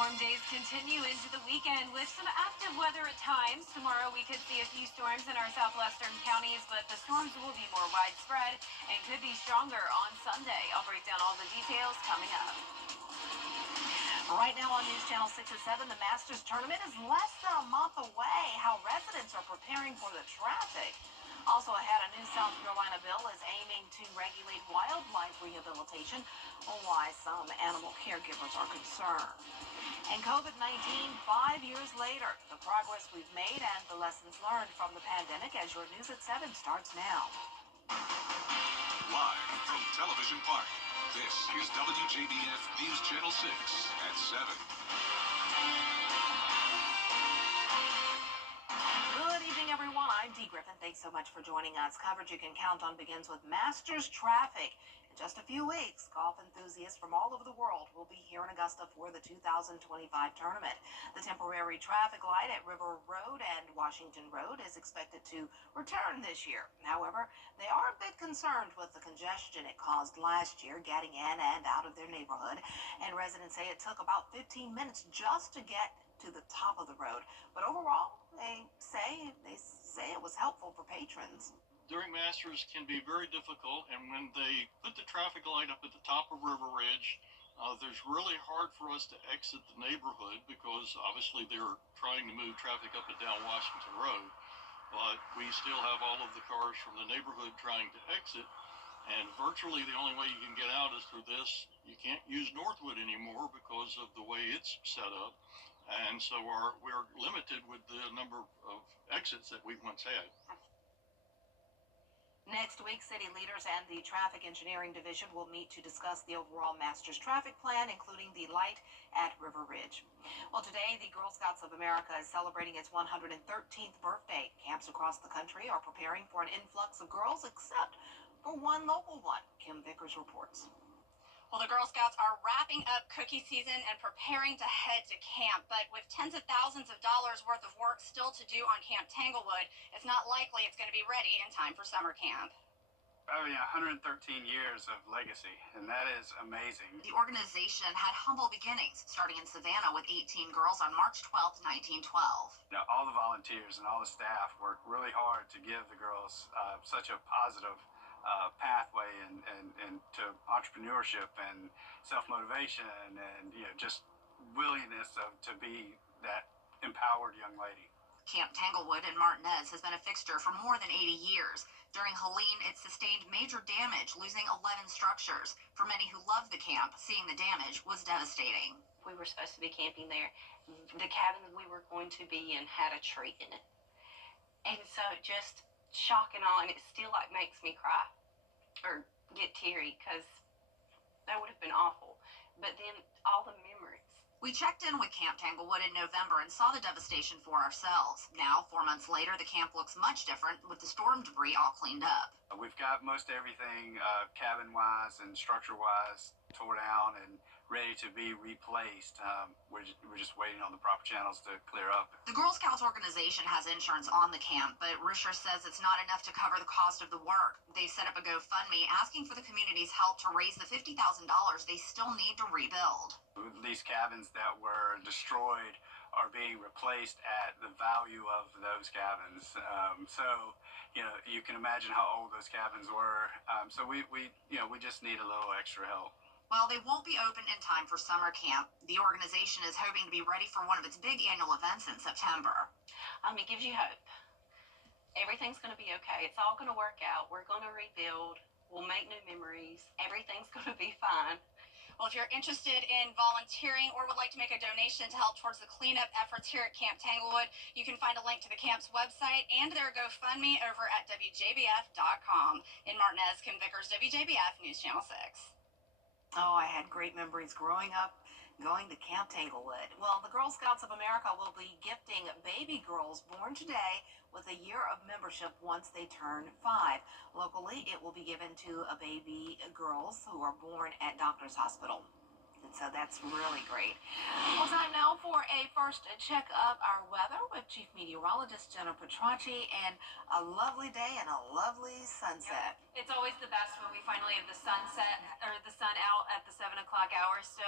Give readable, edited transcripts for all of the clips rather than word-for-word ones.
Warm days continue into the weekend with some active weather at times. Tomorrow we could see a few storms in our southwestern counties, but the storms will be more widespread and could be stronger on Sunday. I'll break down all the details coming up. Right now on News Channel 6 or 7, the Masters Tournament is less than a month away. How residents are preparing for the traffic. Also ahead, a new South Carolina bill is aiming to regulate wildlife rehabilitation, why some animal caregivers are concerned. And COVID-19, 5 years later, the progress we've made and the lessons learned from the pandemic as your News at 7 starts now. Live from Television Park, this is WJBF News Channel 6 at 7. Good evening, everyone. I'm Dee Griffin. Thanks so much for joining us. Coverage you can count on begins with Masters traffic. In just a few weeks, golf enthusiasts from all over the world will be here in Augusta for the 2025 tournament. The temporary traffic light at River Road and Washington Road is expected to return this year. However, they are a bit concerned with the congestion it caused last year getting in and out of their neighborhood. And residents say it took about 15 minutes just to get to the top of the road. But overall, they say it was helpful for patrons. During Masters can be very difficult, and when they put the traffic light up at the top of River Ridge, there's really hard for us to exit the neighborhood because obviously they're trying to move traffic up and down Washington Road, but we still have all of the cars from the neighborhood trying to exit, and virtually the only way you can get out is through this. You can't use Northwood anymore because of the way it's set up, and so we're limited with the number of exits that we once had. Next week, city leaders and the Traffic Engineering Division will meet to discuss the overall Masters traffic plan, including the light at River Ridge. Well, today, the Girl Scouts of America is celebrating its 113th birthday. Camps across the country are preparing for an influx of girls, except for one local one. Kim Vickers reports. Well, the Girl Scouts are wrapping up cookie season and preparing to head to camp, but with tens of thousands of dollars worth of work still to do on Camp Tanglewood, it's not likely it's going to be ready in time for summer camp. Oh yeah, 113 years of legacy, and that is amazing. The organization had humble beginnings, starting in Savannah with 18 girls on March 12, 1912. All the volunteers and all the staff worked really hard to give the girls such a positive pathway and to entrepreneurship and self-motivation and just willingness to be that empowered young lady. Camp Tanglewood in Martinez has been a fixture for more than 80 years. During Helene, it sustained major damage, losing 11 structures. For many who loved the camp, seeing the damage was devastating. We were supposed to be camping there. The cabin we were going to be in had a tree in it. And so just shock and awe, and it still makes me cry or get teary because that would have been awful. But then all the memories. We checked in with Camp Tanglewood in November and saw the devastation for ourselves. Now, 4 months later, the camp looks much different with the storm debris all cleaned up. We've got most everything cabin-wise and structure-wise tore down and ready to be replaced. We're just waiting on the proper channels to clear up. The Girl Scouts organization has insurance on the camp, but Risher says it's not enough to cover the cost of the work. They set up a GoFundMe asking for the community's help to raise the $50,000 they still need to rebuild. These cabins that were destroyed are being replaced at the value of those cabins. So you can imagine how old those cabins were. So we just need a little extra help. While they won't be open in time for summer camp, the organization is hoping to be ready for one of its big annual events in September. It gives you hope. Everything's going to be okay. It's all going to work out. We're going to rebuild. We'll make new memories. Everything's going to be fine. Well, if you're interested in volunteering or would like to make a donation to help towards the cleanup efforts here at Camp Tanglewood, you can find a link to the camp's website and their GoFundMe over at WJBF.com. In Martinez, Kim Vickers, WJBF News Channel 6. Oh, I had great memories growing up going to Camp Tanglewood. Well, the Girl Scouts of America will be gifting baby girls born today with a year of membership once they turn 5. Locally, it will be given to baby girls who are born at Doctors Hospital. And so that's really great. Well, time now for a first check of our weather with Chief Meteorologist Jenna Petracci, and a lovely day and a lovely sunset. Yep. It's always the best when we finally have the sunset or the sun out at the 7 o'clock hour. So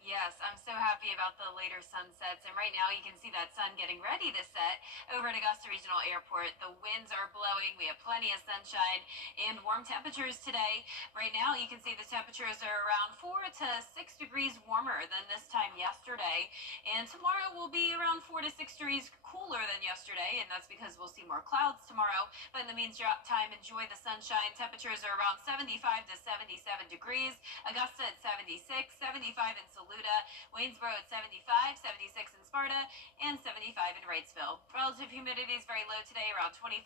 Yes, I'm so happy about the later sunsets. And right now you can see that sun getting ready to set over at Augusta Regional Airport. The winds are blowing. We have plenty of sunshine and warm temperatures today. Right now you can see the temperatures are around 4 to 6 degrees warmer than this time yesterday. And tomorrow will be around 4 to 6 degrees cooler than yesterday. And that's because we'll see more clouds tomorrow. But in the meantime, enjoy the sunshine. Temperatures are around 75 to 77 degrees. Augusta at 76, 75 in Saluda, Waynesboro at 75, 76 in Sparta, and 75 in Wrightsville. Relative humidity is very low today, around 25%.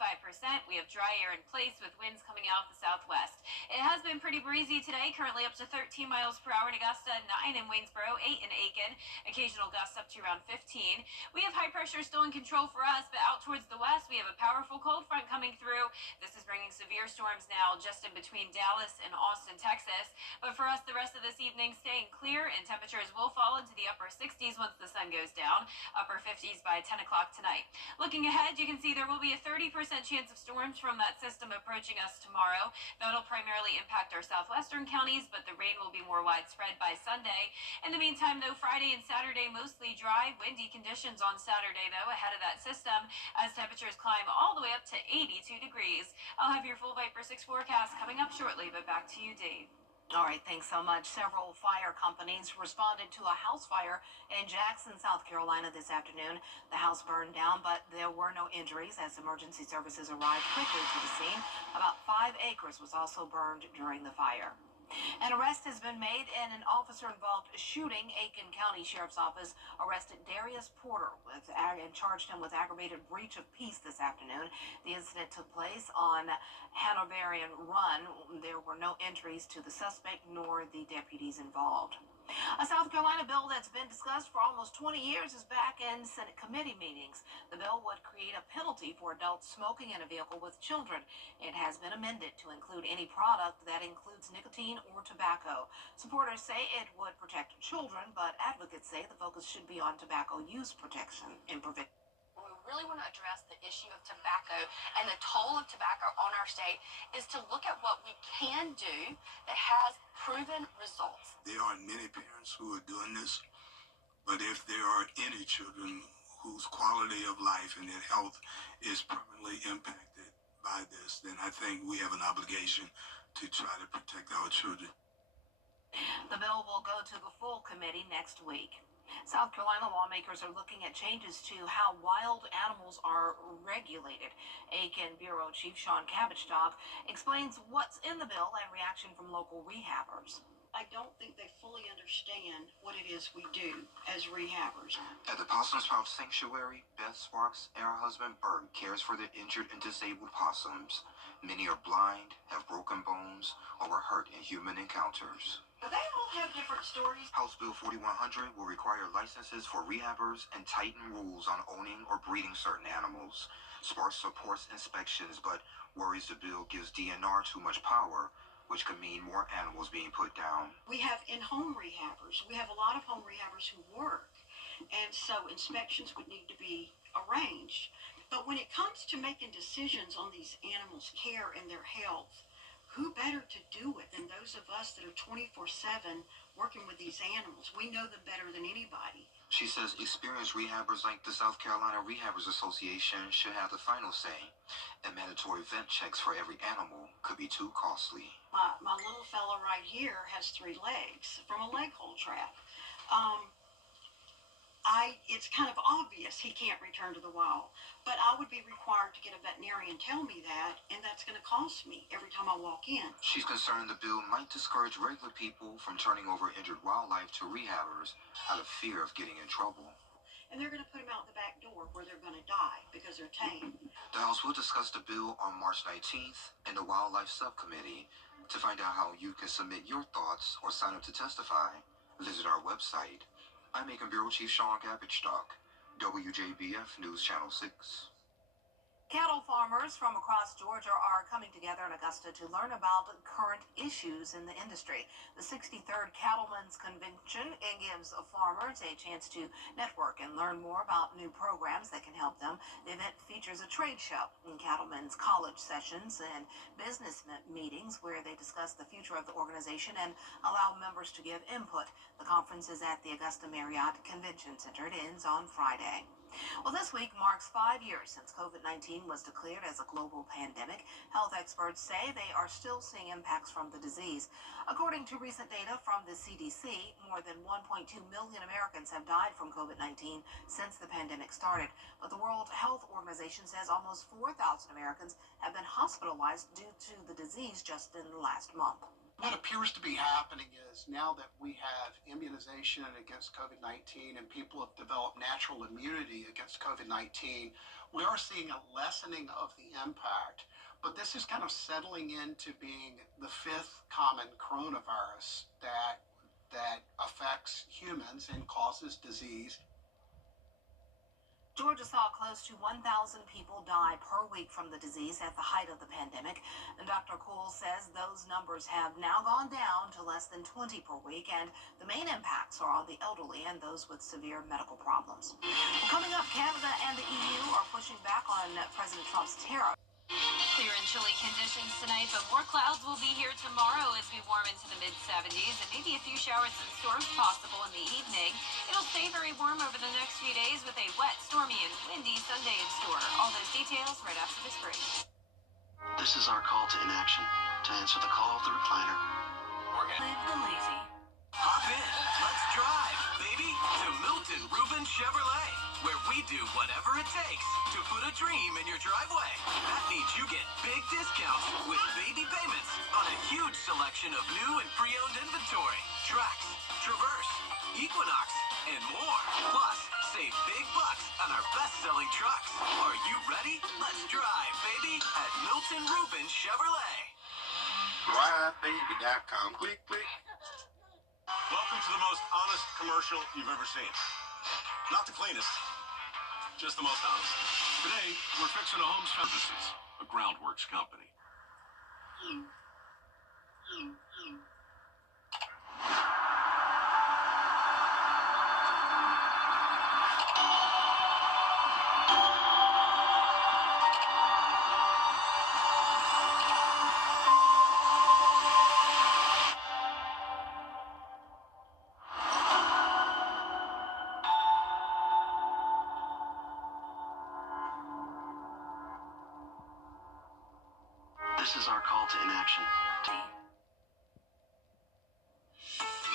We have dry air in place with winds coming out of the southwest. It has been pretty breezy today, currently up to 13 miles per hour in Augusta, 9 in Waynesboro, 8 in Aiken, occasional gusts up to around 15. We have high pressure still in control for us, but out towards the west, we have a powerful cold front coming through. This is bringing severe storms now just in between Dallas and Austin, Texas. But for us, the rest of this evening staying clear, and temperatures will fall into the upper 60s once the sun goes down, upper 50s by 10 o'clock tonight. Looking ahead, you can see there will be a 30% chance of storms from that system approaching us tomorrow. That'll primarily impact our southwestern counties, but the rain will be more widespread by Sunday. In the meantime, though, Friday and Saturday mostly dry, windy conditions on Saturday, though, ahead of that system as temperatures climb all the way up to 82 degrees. I'll have your full Viper 6 forecast coming up shortly, but back to you, Dave. All right, thanks so much. Several fire companies responded to a house fire in Jackson, South Carolina this afternoon. The house burned down, but there were no injuries as emergency services arrived quickly to the scene. About 5 acres was also burned during the fire. An arrest has been made in an officer-involved shooting. Aiken County Sheriff's Office arrested Darius Porter and charged him with aggravated breach of peace this afternoon. The incident took place on Hanoverian Run. There were no injuries to the suspect nor the deputies involved. A South Carolina bill that's been discussed for almost 20 years is back in Senate committee meetings. The bill would create a penalty for adults smoking in a vehicle with children. It has been amended to include any product that includes nicotine or tobacco. Supporters say it would protect children, but advocates say the focus should be on tobacco use protection and prevention. We really want to address the issue of tobacco and the toll of tobacco on our state is to look at what we can do that has proven results. There are many parents who are doing this, but if there are any children whose quality of life and their health is permanently impacted by this, then I think we have an obligation to try to protect our children. The bill will go to the full committee next week. South Carolina lawmakers are looking at changes to how wild animals are regulated. Aiken Bureau Chief Sean Cabbage explains what's in the bill and reaction from local rehabbers. I don't think they fully understand what it is we do as rehabbers. At the Possum Spout Sanctuary, Beth Sparks and her husband Bert cares for the injured and disabled possums. Many are blind, have broken bones, or were hurt in human encounters. They all have different stories. House Bill 4100 will require licenses for rehabbers and tighten rules on owning or breeding certain animals. Sparks supports inspections, but worries the bill gives DNR too much power, which could mean more animals being put down. We have in-home rehabbers. We have a lot of home rehabbers who work, and so inspections would need to be arranged. But when it comes to making decisions on these animals' care and their health, who better to do it than those of us that are 24/7 working with these animals? We know them better than anybody. She says experienced rehabbers like the South Carolina Rehabbers Association should have the final say, and mandatory vet checks for every animal could be too costly. My little fella right here has 3 legs from a leg hole trap. It's kind of obvious he can't return to the wild, but I would be required to get a veterinarian tell me that, and that's going to cost me every time I walk in. She's concerned the bill might discourage regular people from turning over injured wildlife to rehabbers out of fear of getting in trouble. And they're going to put them out the back door where they're going to die because they're tame. The House will discuss the bill on March 19th in the Wildlife Subcommittee. To find out how you can submit your thoughts or sign up to testify, visit our website. I'm Aiken Bureau Chief Sean Cabbage, WJBF News Channel 6. Cattle farmers from across Georgia are coming together in Augusta to learn about current issues in the industry. The 63rd Cattlemen's Convention gives farmers a chance to network and learn more about new programs that can help them. The event features a trade show, cattlemen's college sessions, and business meetings where they discuss the future of the organization and allow members to give input. The conference is at the Augusta Marriott Convention Center. It ends on Friday. Well, this week marks 5 years since COVID-19 was declared as a global pandemic. Health experts say they are still seeing impacts from the disease. According to recent data from the CDC, more than 1.2 million Americans have died from COVID-19 since the pandemic started. But the World Health Organization says almost 4,000 Americans have been hospitalized due to the disease just in the last month. What appears to be happening is now that we have immunization against COVID-19 and people have developed natural immunity against COVID-19, we are seeing a lessening of the impact. But this is kind of settling into being the fifth common coronavirus that affects humans and causes disease. Georgia saw close to 1,000 people die per week from the disease at the height of the pandemic. And Dr. Cool says those numbers have now gone down to less than 20 per week, and the main impacts are on the elderly and those with severe medical problems. Well, coming up, Canada and the EU are pushing back on President Trump's tariff. Clear and chilly conditions tonight, but more clouds will be here tomorrow as we warm into the mid-70s and maybe a few showers and storms possible in the evening. It'll stay very warm over the next few days with a wet, stormy, and windy Sunday in store. All those details right after this break. This is our call to inaction, to answer the call of the recliner. Live the lazy. Hop in, let's drive, baby, to Milton Rubin Chevrolet, where we do whatever it takes to put a dream in your driveway. That means you get big discounts with baby payments on a huge selection of new and pre-owned inventory, Trax, Traverse, Equinox, and more. Plus, save big bucks on our best-selling trucks. Are you ready? Let's drive, baby, at Milton Rubin Chevrolet. DriveBaby.com. Click, click. Welcome to the most honest commercial you've ever seen. Not the cleanest, just the most honest. Today, we're fixing a home services, a groundworks company. This is our call to inaction.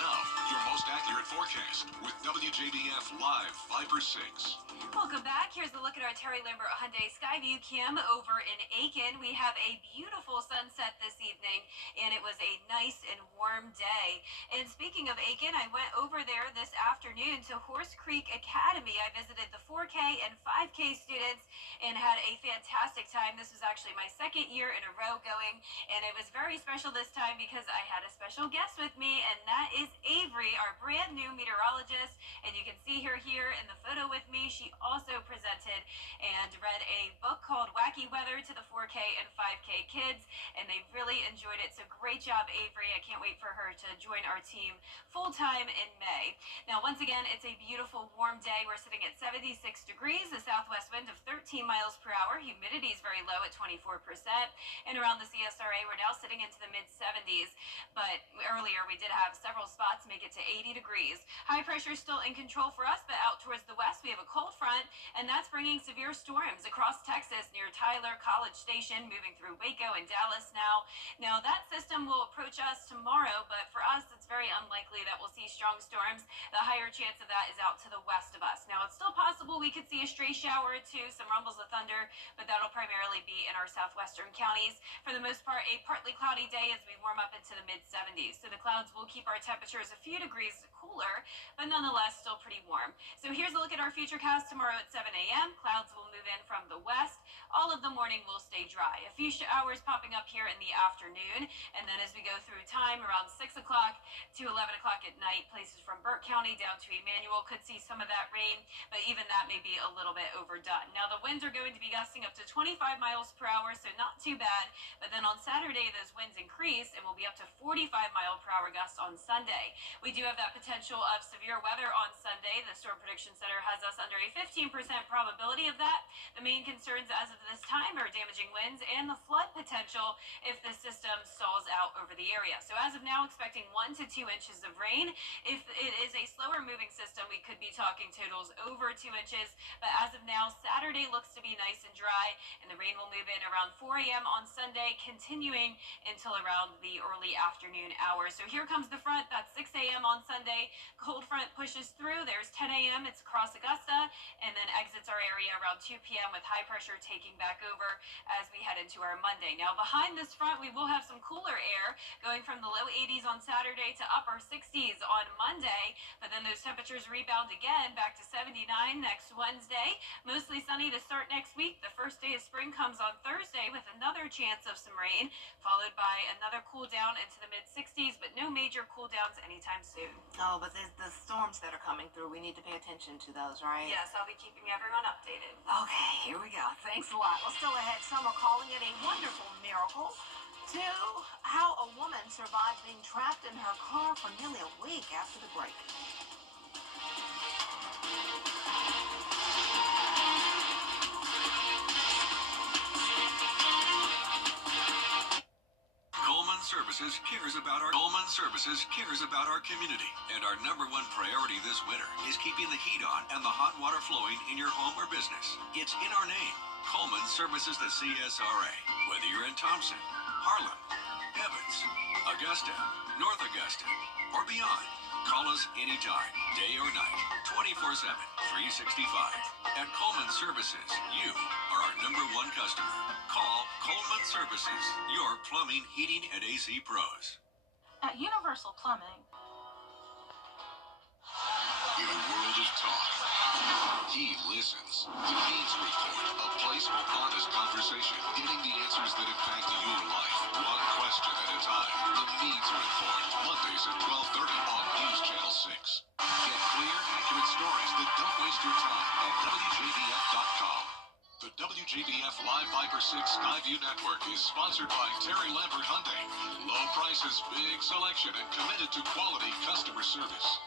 Now, your most accurate forecast with WJBF Live Viper 6. Welcome back. Here's a look at our Terry Lambert Hyundai Skyview Cam over in Aiken. We have a beautiful sunset this evening, and it was a nice and warm day. And speaking of Aiken, I went over there this afternoon to Horse Creek Academy. I visited the 4K and 5K students and had a fantastic time. This was actually my second year in a row going, and it was very special this time because I had a special guest with me, and that is Avery, our brand new meteorologist. And you can see her here in the photo with me. She also presented and read a book called Wacky Weather to the 4K and 5K kids, and they really enjoyed it. So great job, Avery. I can't wait for her to join our team full-time in May. Now, once again, it's a beautiful warm day. We're sitting at 76 degrees, a southwest wind of 13 miles per hour. Humidity is very low at 24%. And around the CSRA, we're now sitting into the mid-70s. But earlier, we did have several spots make it to 80 degrees. High pressure is still in control for us, but out towards the west, we have a cold front, and that's bringing severe storms across Texas near Tyler, College Station, moving through Waco and Dallas now. Now, that system will approach us tomorrow, but for us, it's very unlikely that we'll see strong storms. The higher chance of that is out to the west of us. Now, it's still possible we could see a stray shower or two, some rumbles of thunder, but that'll primarily be in our southwestern counties. For the most part, a partly cloudy day as we warm up into the mid-70s. So the clouds will keep our temperatures a few degrees cooler, but nonetheless still pretty warm. So So here's a look at our futurecast tomorrow at 7 a.m. Clouds will move in from the west. All of the morning will stay dry. A few showers popping up here in the afternoon. And then as we go through time, around 6 o'clock to 11 o'clock at night, places from Burke County down to Emmanuel could see some of that rain, but even that may be a little bit overdone. Now, the winds are going to be gusting up to 25 miles per hour, so not too bad. But then on Saturday, those winds increase and will be up to 45-mile-per-hour gusts on Sunday. We do have that potential of severe weather on Sunday. The Storm Prediction Center has us under a 15% probability of that. The main concerns as of this time are damaging winds and the flood potential if the system stalls out over the area. So as of now, expecting 1 to 2 inches of rain. If it is a slower moving system, we could be talking totals over 2 inches. But as of now, Saturday looks to be nice and dry, and the rain will move in around 4 a.m. on Sunday, continuing until around the early afternoon hours. So here comes the front. That's 6 a.m. on Sunday. Cold front pushes through. There's 10 a.m. It's across Augusta, and then exits our area around 2 p.m. with high pressure taking back over as we head into our Monday. Now, behind this front, we will have some cooler air going from the low 80s on Saturday to upper 60s on Monday, but then those temperatures rebound again back to 79 next Wednesday. Mostly sunny to start next week. The first day of spring comes on Thursday with another chance of some rain, followed by another cool down into the mid-60s, but no major cool downs anytime soon. Oh, but the storms that are coming through, we need to pay attention to those, right? Yes, I'll be keeping everyone updated. Okay, here we go. Thanks a lot. Well, still ahead, some are calling it a wonderful miracle. To how a woman survived being trapped in her car for nearly a week after the break. Coleman Services cares about our community, and our #1 priority this winter is keeping the heat on and the hot water flowing in your home or business. It's in our name. Coleman services the CSRA, whether you're in Thompson, Harlan, Evans, Augusta, North Augusta, or beyond. Call us anytime, day or night, 24/7, 365. At Coleman Services, you are our #1 customer. Call Coleman Services, your plumbing, heating, and AC pros. At Universal Plumbing. In a world of talk, he listens. The Needs Report, a place for honest conversation, getting the answers that impact your life, one question at a time. The Needs Report, Mondays at 12:30 on News Channel 6. Get clear, accurate stories that don't waste your time at WJBF.com. The WJBF Live Viper 6 Skyview Network is sponsored by Terry Lambert Hyundai. Low prices, big selection, and committed to quality customer service.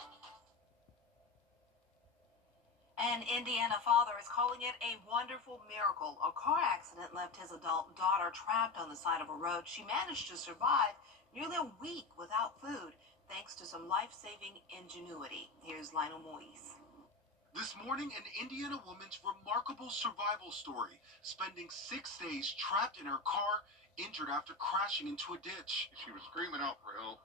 An Indiana father is calling it a wonderful miracle. A car accident left his adult daughter trapped on the side of a road. She managed to survive nearly a week without food, thanks to some life-saving ingenuity. Here's Lionel Moise. This morning, an Indiana woman's remarkable survival story, spending 6 days trapped in her car, injured after crashing into a ditch. She was screaming out for help.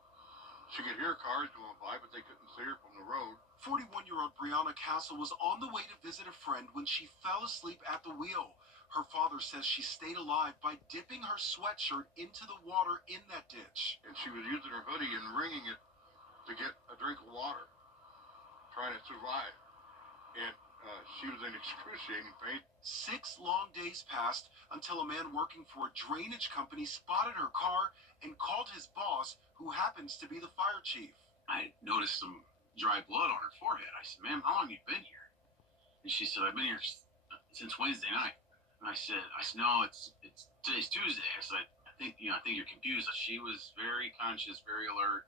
She could hear cars going by, but they couldn't see her from the road. 41-year-old Brianna Castle was on the way to visit a friend when she fell asleep at the wheel. Her father says she stayed alive by dipping her sweatshirt into the water in that ditch. And she was using her hoodie and wringing it to get a drink of water, trying to survive. And she was in excruciating pain. 6 long days passed until a man working for a drainage company spotted her car and called his boss, who happens to be the fire chief. I noticed some dry blood on her forehead. I said, "Ma'am, how long have you been here?" And she said, "I've been here since Wednesday night." And I said, "No, it's today's Tuesday." I said, I think you're confused." She was very conscious, very alert,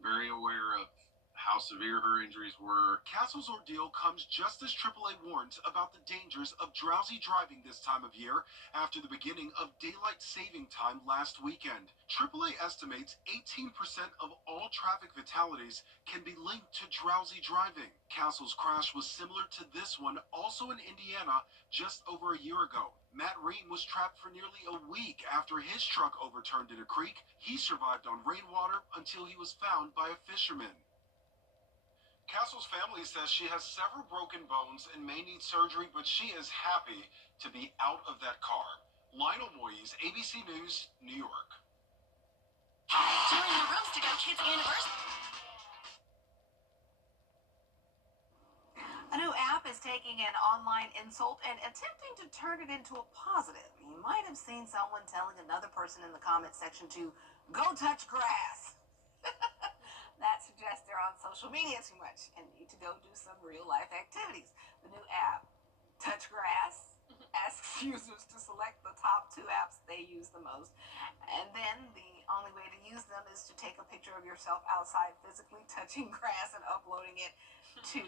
very aware of how severe her injuries were. Castle's ordeal comes just as AAA warns about the dangers of drowsy driving this time of year after the beginning of daylight saving time last weekend. AAA estimates 18% of all traffic fatalities can be linked to drowsy driving. Castle's crash was similar to this one, also in Indiana, just over a year ago. Matt Ream was trapped for nearly a week after his truck overturned in a creek. He survived on rainwater until he was found by a fisherman. Castle's family says she has several broken bones and may need surgery, but she is happy to be out of that car. Lionel Moise, ABC News, New York. Join the Rooms to Go Kids Anniversary. A new taking an online insult and attempting to turn it into a positive. You might have seen someone telling another person in the comment section to go touch grass. That suggests they're on social media too much and need to go do some real life activities. The new app, Touch Grass, asks users to select the top 2 apps they use the most. And then the only way to use them is to take a picture of yourself outside physically touching grass and uploading it to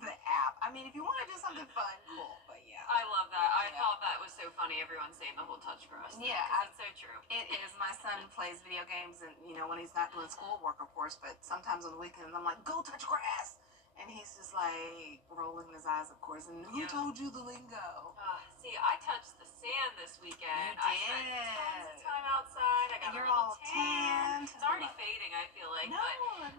the app. I mean, if you want to do something fun, cool. But yeah. I love that. I thought that was so funny. Everyone's saying the whole touch grass. Yeah. It's so true. It is. My son plays video games, and when he's not doing schoolwork, of course, but sometimes on the weekends I'm like, go touch grass. And he's just like rolling his eyes, of course. And who told you the lingo? See, I touched the sand this weekend. You I spent did. tons of time outside. I got And you're a little all tanned. It's already fading, I feel like. No. But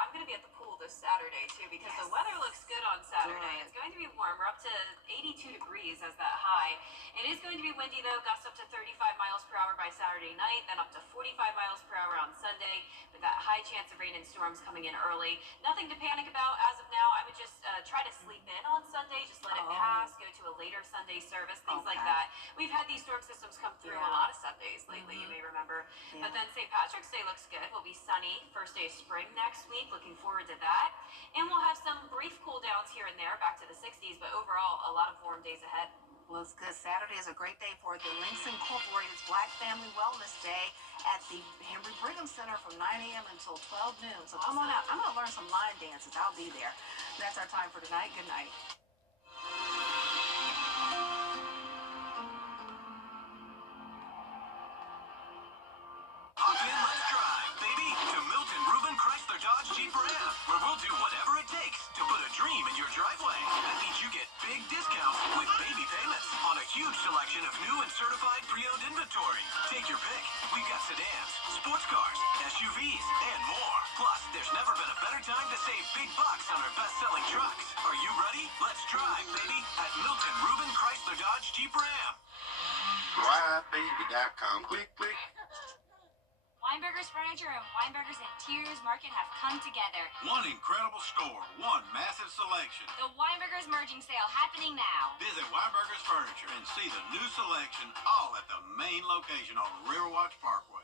I'm going to be at the pool this Saturday, too, because the weather looks good on Saturday. Good. It's going to be warm. We're up to 82 degrees as that high. It is going to be windy, though. Gusts up to 35 miles per hour by Saturday night, then up to 45 miles per hour on Sunday, with that high chance of rain and storms coming in early. Nothing to panic about as of now. I would just try to sleep in on Sunday, just let it pass, go to a later Sunday service, things like that. We've had these storm systems come through a lot of Sundays lately, you may remember. But then St. Patrick's Day looks good. We'll be sunny, first day of spring next week. Looking forward to that. And we'll have some brief cool downs here and there, back to the 60s, but overall, a lot of warm days ahead. Well, it's good. Saturday is a great day for the Links Incorporated's Black Family Wellness Day at the Henry Brigham Center from 9 a.m. until 12 noon. So come on out. I'm going to learn some line dances. I'll be there. That's our time for tonight. Good night. Hop in, let's drive, baby, to Milton Ruben Chrysler Dodge Jeep Ram, where we'll do whatever it takes to put a dream in your driveway. That means you get big discounts with baby payments on a huge selection of new and certified pre-owned inventory. Take your pick. We've got sedans, sports cars, SUVs, and more. Plus, there's never been a better time to save big bucks on our best-selling trucks. Are you ready? Let's drive, baby, at Milton Ruben Chrysler Dodge Jeep Ram. DriveBaby.com. Click, click. Weinberger's Furniture and Weinberger's Interiors Market have come together. One incredible store, one massive selection. The Weinberger's Merging Sale happening now. Visit Weinberger's Furniture and see the new selection all at the main location on Riverwatch Parkway.